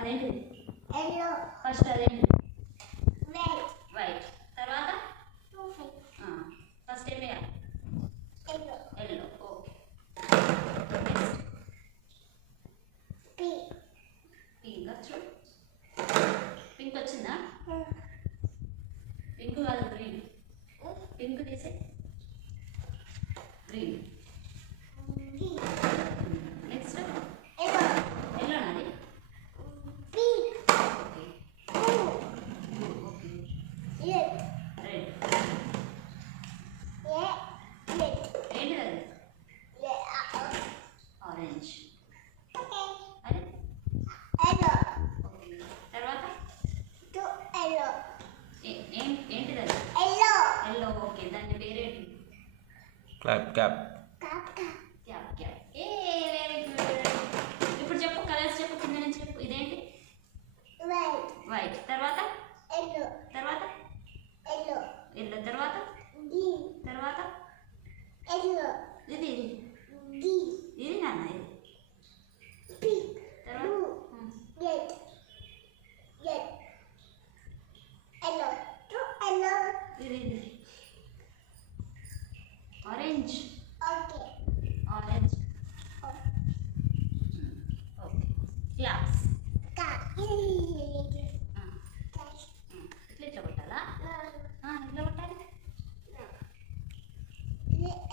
అదేంటిది? Yellow. First అదేంటిది? White. White. తర్వాత ఫస్ట్ ఫస్ట్ ఏం వేయాలి? Yellow. Yellow. Okay. Pink. Pink చూడు. పింక్ వచ్చిందా? పింక్ కాదు, గ్రీన్. పింక్ తీసే. గ్రీన్. Next yellow. ఎల్లోనాది. Pink. Okay. Blue. Okay. Red. Red. Red. ఏంటిది అది? ఆరెంజ్. అది ఎల్లో. ఓకే. తర్వాత ఎల్లో. ఏంటిది అది? ఎల్లో. ఎల్లో. ఓకే. దాని పేరేంటి? Clap cap. Cap. Cap. Cap. A very good. ఇప్పుడు చెప్పు, కలర్స్ చెప్పు, కింద నుంచి చెప్పు. ఇదేంటి? వైట్. వైట్. తర్వాత ఎల్లో. తర్వాత ఎల్లో. ఎల్లో. తర్వాత గ్రీన్. తర్వాత ఎల్లో. ఇది ఇది గ్రీన్. ఇది నాన్న ఇది. పింక్. తర్వాత రెడ్. రెడ్. ఎల్లో. ఎల్లో. ఇది ఇది orange. Okay. Orange. Okay. Claps. ఇట్లా ఇట్లా కొట్టాలా? ఇట్లా కొట్టాలి.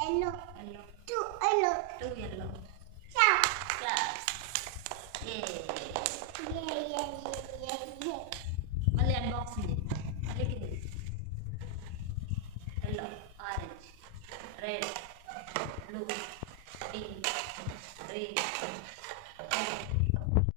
Yellow. Yellow. Yellow. Two yellow. Clap. Claps. ఏ